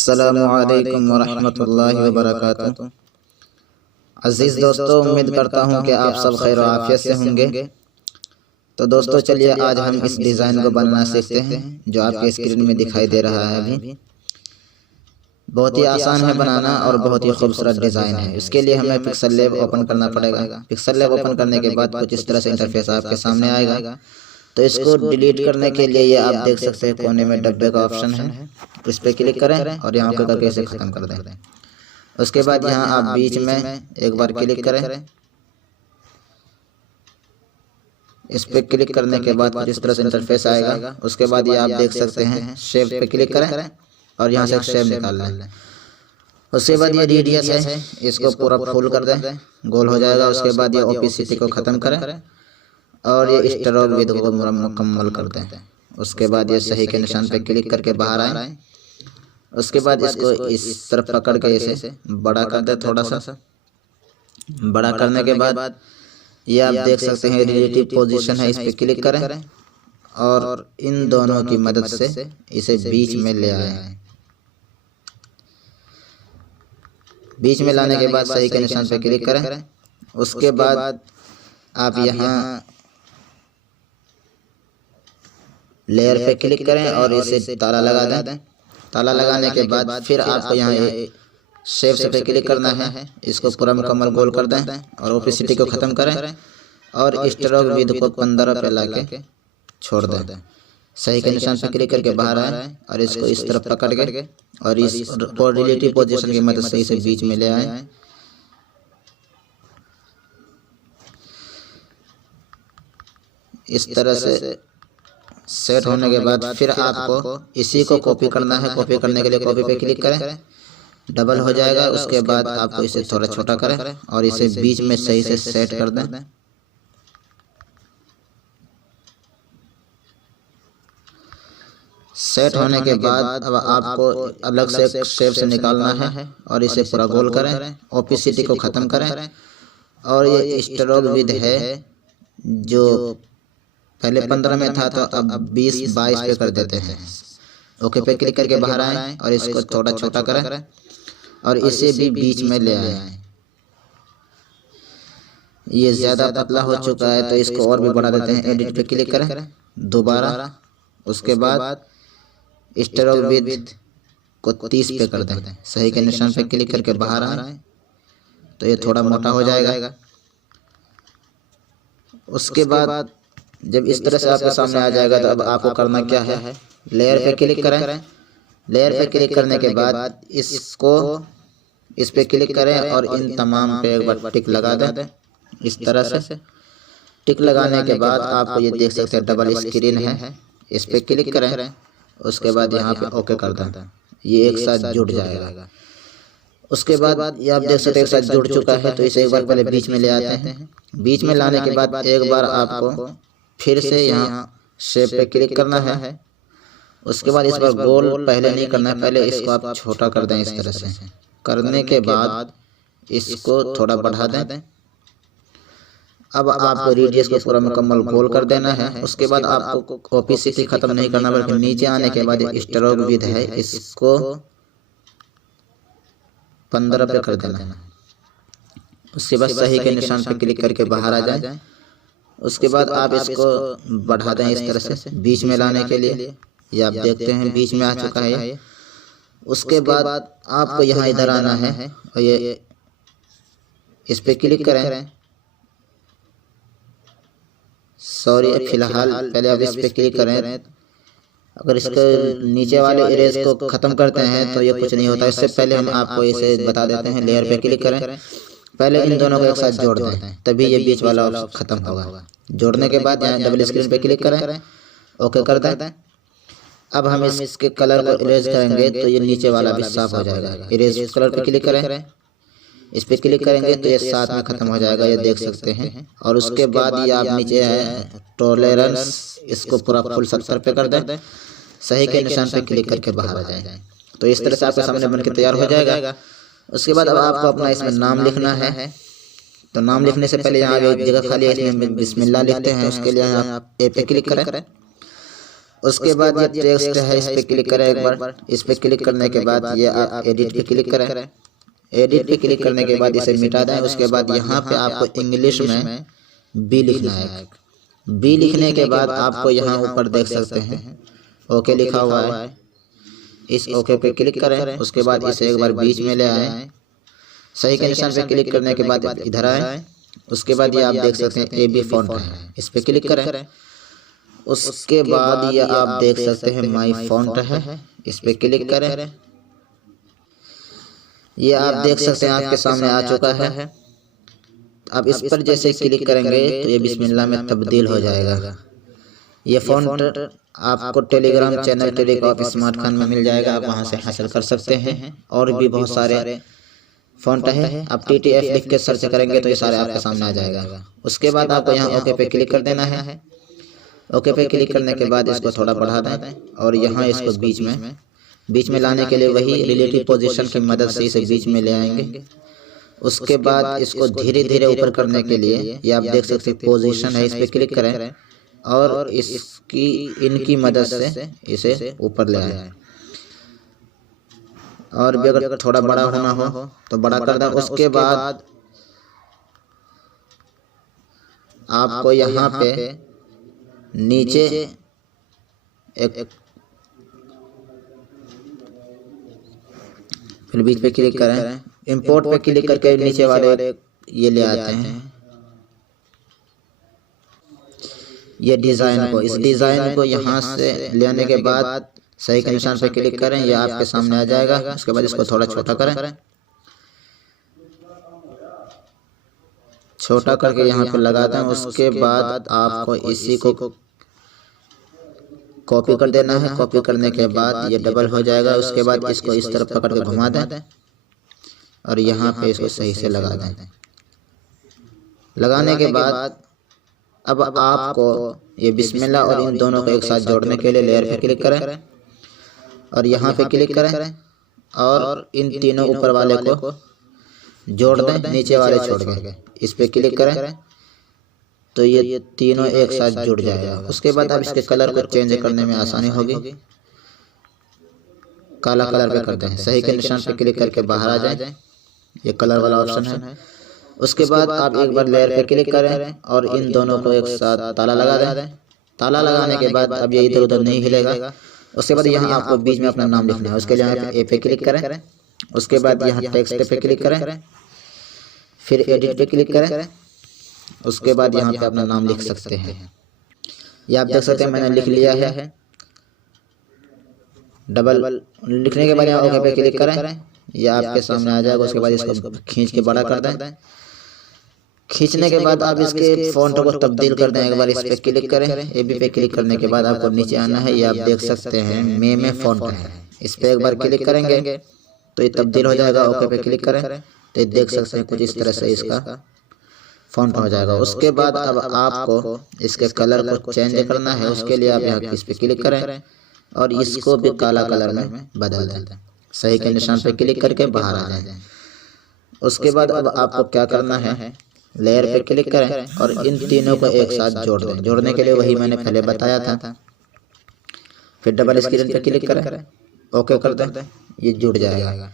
अस्सलामुअलैकुम वरहमतुल्लाहि वबरकातुहू। अज़ीज़ दोस्तों, उम्मीद करता हूँ कि आप सब खैर आफियत से होंगे। तो दोस्तों चलिए आज हम इस डिज़ाइन को बनाना सीखते हैं जो आपके स्क्रीन में दिखाई दे रहा है अभी। बहुत ही आसान है बनाना और बहुत ही खूबसूरत डिज़ाइन है। इसके लिए हमें पिक्सल लैब ओपन करना पड़ेगा। पिक्सल लैब ओपन करने के बाद कुछ इस तरह से इंटरफेस आपके सामने आएगा। तो इसको डिलीट करने के लिए ये आप देख सकते हैं कोने में डब्बे का ऑप्शन है, इस पर क्लिक करें और यहाँ पे करके इसे ख़त्म कर दें। उसके बाद यहाँ आप बीच में एक बार क्लिक करें। इस पर क्लिक करने के बाद कुछ इस तरह से इंटरफेस आएगा। उसके बाद ये आप देख सकते हैं शेप पे क्लिक करें और यहाँ से एक शेप निकाल लें। उसके बाद ये रेडियस है, इसको पूरा फुल कर दें, गोल हो जाएगा। उसके बाद ये ओपेसिटी को ख़त्म करें और ये स्ट्रोक विड्थ को मुकम्मल कर दें। उसके बाद ये सही के निशान पे क्लिक करके बाहर आए। उसके बाद इसको इस तरफ पकड़ के इसे बड़ा कर दें, थोड़ा सा बड़ा करने के बाद ये आप देख सकते हैं रिलेटिव पोजीशन है, इस पर क्लिक करें और इन दोनों की मदद से इसे बीच में ले आए। बीच में लाने के बाद सही के निशान पे क्लिक करें। उसके बाद आप यहाँ लेयर पे क्लिक करें और इसे ताला लगा दें। ताला लगाने के बाद फिर आपको यहाँ शेप से पे क्लिक करना है, इसको पूरा मुकम्मल गोल कर दें और ओपेसिटी को ख़त्म करें और स्ट्रोक विड्थ को 15 पे लाके छोड़ दें। सही के निशान पे क्लिक करके बाहर आए और इसको इस तरफ पकड़ के और इस रिलेटिव पोजीशन की मदद से इसे बीच में ले आए। इस तरह से सेट होने के बाद फिर आपको इसी को कॉपी करना है। कॉपी करने के लिए कॉपी पे क्लिक करें, डबल हो जाएगा। उसके बाद आपको इसे थोड़ा छोटा करें और इसे बीच में सही से सेट कर दें। सेट होने के बाद अब आपको अलग से शेप से निकालना है और इसे पूरा गोल करें, ओपेसिटी को ख़त्म करें और ये स्ट्रोक विड्थ है जो पहले 15 में था तो अब 20-22 पे कर देते हैं। ओके पे क्लिक करके बाहर आए और इसको थोड़ा छोटा करें और इसे भी बीच में ले आए। ये ज़्यादा पतला हो चुका है तो इसको और भी बढ़ा देते हैं। एडिट पे क्लिक करें दोबारा। उसके बाद स्ट्रोक विड्थ को 30 पे कर दें। सही के निशान पे क्लिक करके बाहर आए तो ये थोड़ा मोटा हो जाएगा। उसके बाद जब इस तरह से आपके सामने आ जाएगा तो अब आपको करना क्या है, लेयर पे क्लिक करें। लेयर पे क्लिक करने के बाद इसको इस पे क्लिक करें और इन तमाम पे एक बार टिक लगा दें। इस तरह से टिक लगाने के बाद आपको ये देख सकते हैं डबल स्क्रीन है, इस पे क्लिक करें। उसके बाद यहाँ पे ओके कर दें, ये एक साथ जुड़ जाएगा। उसके बाद ये आप देख सकते हैं एक साथ जुड़ चुका है। तो इसे एक बार पहले बीच में ले आते हैं। बीच में लाने के बाद एक बार आपको फिर से यहाँ शेप पे क्लिक करना है। उसके बाद इस बार गोल पहले नहीं करना है, पहले इसको आप छोटा कर दें। इस तरह से करने के बाद इसको थोड़ा बढ़ा दें। अब आपको रेडियस को पूरा मुकम्मल गोल कर देना है। उसके बाद आपको ओपेसिटी ख़त्म नहीं करना बल्कि नीचे आने के बाद स्ट्रोक विड्थ है इसको 15 पे कर देना है। उसके बाद सही के निशान पे क्लिक करके बाहर आ जाए। उसके बाद आप इसको बढ़ा दें इस तरह से बीच में लाने के लिए। ये आप देखते हैं बीच में आ चुका है ये। उसके बाद आपको यहाँ इधर आना है और ये इस पे क्लिक करें। सॉरी, फिलहाल पहले आप इस पे क्लिक करें। अगर इसके नीचे वाले इरेज को ख़त्म करते हैं तो ये कुछ नहीं होता। इससे पहले हम आपको इसे बता देते हैं। लेयर पे क्लिक करें, पहले इन दोनों को एक साथ जोड़ दें, तभी ये बीच वाला ऑप्शन ख़त्म होगा। जोड़ने के बाद यहाँ डबल स्क्रीन पे क्लिक करें, ओके कर दें। अब हम इसके कलर को इरेज करेंगे तो ये नीचे वाला भी साफ हो जाएगा। इरेज कलर पे क्लिक करें, इस पर क्लिक करेंगे तो ये साथ में ख़त्म हो जाएगा, ये देख सकते हैं। और उसके बाद ये आप नीचे है टॉलरेंस, इसको पूरा फुल 70 पे कर दें। सही के निशान पे क्लिक करके बाहर आ जाए। तो इस तरह से आपके सामने बनके तैयार हो जाएगा। उसके बाद अब आपको अपना इसमें नाम लिखना है। तो नाम लिखने से पहले यहाँ एक जगह खाली है, इसमें बिस्मिल्लाह लिखते हैं। उसके लिए आप ए पे क्लिक करें उसके बाद ये टेक्स्ट है, इस पे क्लिक करें एक बार। इस पे क्लिक करने के बाद ये आप एडिट पे क्लिक करें। एडिट पे क्लिक करने के बाद इसे मिटा दें। उसके बाद यहाँ पे आपको इंग्लिश में बी लिखना है। बी लिखने के बाद आपको यहाँ ऊपर देख सकते हैं ओके लिखा हुआ है। इस ओके पे क्लिक करें। उसके बाद इसे एक बार बीच में ले आए। सही के निशान पे क्लिक करने के बाद इधर आए। उसके बाद ये आप देख सकते हैं AB फॉन्ट है, इस पे क्लिक करें। उसके बाद ये आप देख सकते हैं माई फॉन्ट है, इस पे क्लिक करें। ये आप देख सकते हैं आपके सामने आ चुका है। अब इस पर जैसे क्लिक करेंगे तो ये बिस्मिल्लाह में तब्दील हो जाएगा। ये फॉन्ट आपको टेलीग्राम चैनल टेलीकॉप स्मार्टफोन में मिल जाएगा, आप वहां से हासिल कर सकते हैं। और भी बहुत सारे फॉन्ट है, आप TTF लिख के सर्च करेंगे तो ये सारे आपके सामने आ जाएगा। उसके बाद आपको यहाँ ओके पे क्लिक कर देना है। ओके पे क्लिक करने के बाद इसको थोड़ा बढ़ा दें और यहाँ इसको बीच में लाने के लिए वही रिलेटिव पोजीशन की मदद से इसे बीच में ले आएंगे। उसके बाद इसको धीरे धीरे ऊपर करने के लिए ये आप देख सकते हैं पोजीशन है, इस पे क्लिक करें और इसकी इनकी मदद से इसे ऊपर ले आए। और भी अगर थोड़ा बड़ा होना हो तो बड़ा कर दें। उसके बाद आपको यहाँ पे नीचे एक फिर बीच पे क्लिक करें। इंपोर्ट पे क्लिक करके नीचे वाले ये ले आते हैं ये डिज़ाइन को। इस डिज़ाइन को यहाँ से लेने के बाद सही के निशान पे क्लिक करें, ये आपके सामने आ जाएगा। उसके बाद इसको थोड़ा छोटा करें, छोटा करके यहाँ पे लगा दें। उसके बाद आपको इसी को कॉपी कर देना है। कॉपी करने के बाद ये डबल हो जाएगा। उसके बाद इसको इस तरफ पकड़ के घुमा दें और यहाँ पे इसको सही से लगा दें। लगाने के बाद अब आपको ये बिस्मिल्लाह और इन दोनों को एक साथ जोड़ने के लिए लेयर पे क्लिक करें और यहाँ पे क्लिक करें और इन तीनों ऊपर वाले को जोड़ दें, नीचे वाले छोड़ दें। इस पे क्लिक करें तो ये तीनों एक साथ जुड़ जाएगा। उसके बाद आप इसके कलर को चेंज करने में आसानी होगी। काला कलर पे करते हैं, सही के निशान पे क्लिक करके बाहर आ जाए, ये कलर वाला ऑप्शन है। उसके बाद आप एक बार लेयर पे क्लिक करें और इन दोनों को एक साथ ताला लगा दें। ताला लगाने के बाद अब ये इधर उधर नहीं हिलेगा। उसके बाद यहाँ आपको बीच में अपना नाम लिखना है। उसके लिए यहाँ ए पे क्लिक करें। उसके बाद यहाँ टेक्स्ट पे क्लिक करें, फिर एडिट पे क्लिक करें। उसके बाद यहाँ पे अपना नाम लिख सकते हैं। ये आप देख सकते हैं मैंने लिख लिया है। डबल लिखने के बाद यहाँ ओके पे क्लिक करें, ये आपके सामने आ जाएगा। उसके बाद इसको खींच के बड़ा कर दें। खींचने के बाद आप इसके फॉन्ट को तब्दील कर दें। एक बार इस पे क्लिक करें, AB पे क्लिक करने के बाद आपको नीचे आना है। ये आप देख सकते हैं में फॉन्ट है, इस पे एक बार क्लिक करेंगे तो ये तब्दील हो जाएगा। ओके पे क्लिक करें तो देख सकते हैं कुछ इस तरह से इसका फॉन्ट हो जाएगा। उसके बाद अब आपको इसके कलर को चेंज करना है। उसके लिए आप यहाँ इस पे क्लिक करें और इसको भी काला कलर में बदल दें। सही के निशान पे क्लिक करके बाहर आ जाए। उसके बाद अब आपको क्या करना है, लेयर पे क्लिक करें और इन तीनों को एक साथ जोड़ दें। जोड़ने के लिए वही मैंने पहले बताया था। फिर डबल स्क्रीन पे क्लिक करें, ओके कर दें, ये जुड़ जाएगा।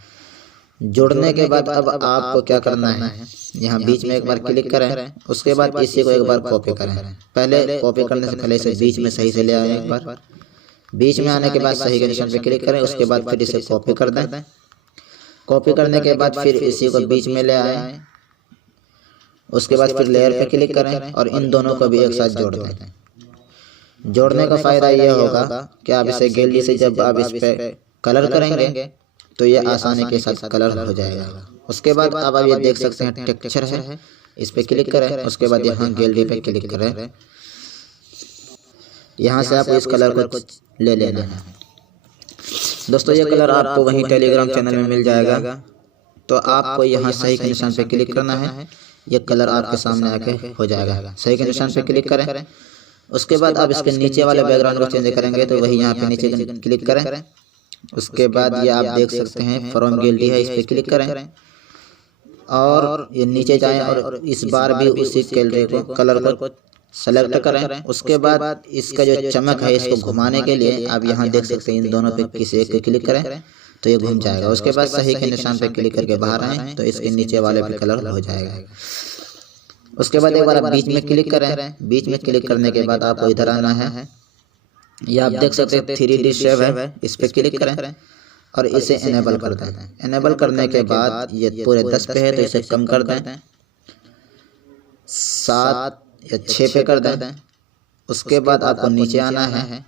जोड़ने के बाद अब आपको क्या करना है, यहाँ बीच में एक बार क्लिक करें। उसके बाद इसी को एक बार कॉपी करें। पहले कॉपी करने से पहले इसे बीच में सही से ले आए। एक बार बीच में आने के बाद सही के निशान पे क्लिक करें। उसके बाद फिर इसे कॉपी कर दें। कॉपी करने के बाद फिर इसी को बीच में ले आए। उसके बाद फिर लेयर पे क्लिक करें और इन दोनों को भी एक साथ जोड़ दें। जोड़ने का फायदा यह होगा कि आप इसे गैलरी से जब आप इस पे कलर करेंगे तो ये आसानी के साथ कलर हो जाएगा। उसके बाद अब आप ये देख सकते हैं टेक्सचर है, इस पे क्लिक करें। उसके बाद यहाँ गैलरी पे क्लिक करें। यहाँ से आपको इस कलर को ले लेना है। दोस्तों ये कलर आपको वहीं टेलीग्राम चैनल में मिल जाएगा। तो आपको यहाँ सही के निशान पे क्लिक करना है, ये कलर आपके सामने आके हो जाएगा। सही के निशान पे क्लिक करें। उसके बाद आप इसके नीचे वाले बैकग्राउंड को चेंज करेंगे तो वही यहाँ पे नीचे क्लिक करें। उसके बाद ये आप देख सकते हैं फ्रॉम गैलरी है, इस पे क्लिक करें और ये नीचे जाएं और इस बार भी उसी गैलरी को कलर को सेलेक्ट करें। उसके बाद इसका जो चमक है इसको घुमाने के लिए आप यहाँ देख सकते हैं, इन दोनों पे किसी एक पे क्लिक करें तो ये घूम जाएगा। उसके बाद सही के निशान पे क्लिक करके बाहर आए तो इसके नीचे वाले पे कलर हो जाएगा। उसके बाद एक बार आप बीच में क्लिक करें। बीच में क्लिक करने के बाद आपको इधर आना है, ये आप देख सकते हैं 3D शेप है, इस पे क्लिक करें और इसे इनेबल कर दें। इनेबल करने के बाद ये पूरे 10 पे है तो इसे कम कर दें, 7 या 6 पे कर दें। उसके बाद आपको नीचे आना है,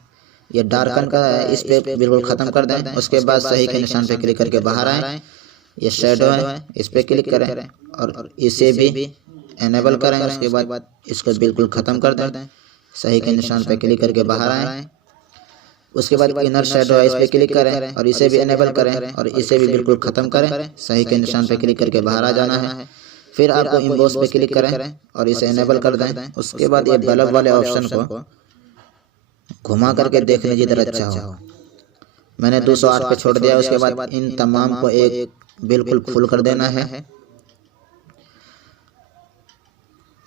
ये डार्कन का है, इस पे बिल्कुल ख़त्म कर दें। उसके बाद सही के निशान पे क्लिक करके बाहर आए, ये शेडो है, इस पे क्लिक करें और इसे भी इनेबल करें। उसके बाद इसको बिल्कुल ख़त्म कर दें, सही के निशान पे क्लिक करके बाहर आए। उसके बाद इनर शेडो है, इस पे क्लिक करें और इसे भी इनेबल करें और इसे भी बिल्कुल ख़त्म करें, सही के निशान पे क्लिक करके बाहर आ जाना है। फिर आपको इम्बोस पे क्लिक करें और इसे इनेबल कर दें। उसके बाद ये बल्ब वाले ऑप्शन को घुमा करके देखने जिधर अच्छा हो, मैंने 208 पे छोड़ दिया। उसके बाद इन तमाम को एक बिल्कुल फुल कर देना है।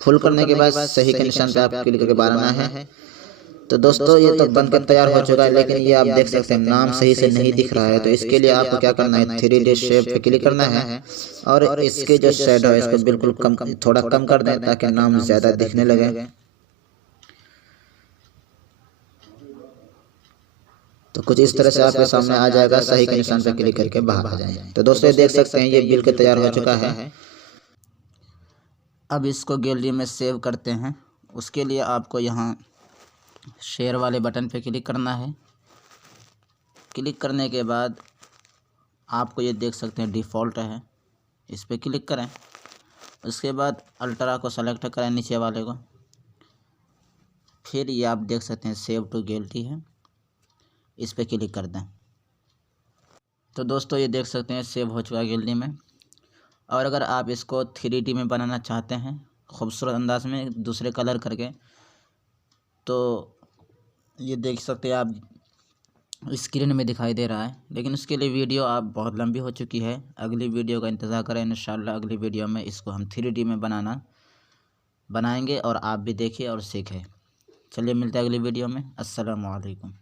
फुल करने के बाद सही के निशान पे आप क्लिक करके बाहर आना है। तो दोस्तों ये तो बनकर तैयार हो चुका है, लेकिन ये आप देख सकते हैं नाम सही से नहीं दिख रहा है। तो इसके लिए आपको क्या करना है, 3D शेप पे क्लिक करना है और इसके जो शेडो है इसको बिल्कुल कम, थोड़ा कम कर दें ताकि नाम ज़्यादा दिखने लगे। तो कुछ इस तरह से आपके सामने आ जाएगा, सही के निशान पे क्लिक करके बाहर आ जाए। तो दोस्तों ये देख सकते हैं ये बिल्कुल तैयार हो चुका है। अब इसको गैलरी में सेव करते हैं। उसके लिए आपको यहाँ शेयर वाले बटन पे क्लिक करना है। क्लिक करने के बाद आपको ये देख सकते हैं डिफ़ॉल्ट है, इस पे क्लिक करें। उसके बाद अल्ट्रा को सेलेक्ट करें, नीचे वाले को। फिर ये आप देख सकते हैं सेव टू गैलरी है, इस पे क्लिक कर दें। तो दोस्तों ये देख सकते हैं सेव हो चुका है गैलरी में। और अगर आप इसको 3D में बनाना चाहते हैं खूबसूरत अंदाज में दूसरे कलर करके, तो ये देख सकते हैं आप स्क्रीन में दिखाई दे रहा है। लेकिन उसके लिए वीडियो आप बहुत लंबी हो चुकी है, अगली वीडियो का इंतज़ार करें। इंशाल्लाह अगली वीडियो में इसको हम 3D में बनाएंगे और आप भी देखिए और सीखें। चलिए मिलते हैं अगली वीडियो में। अस्सलामु अलैकुम।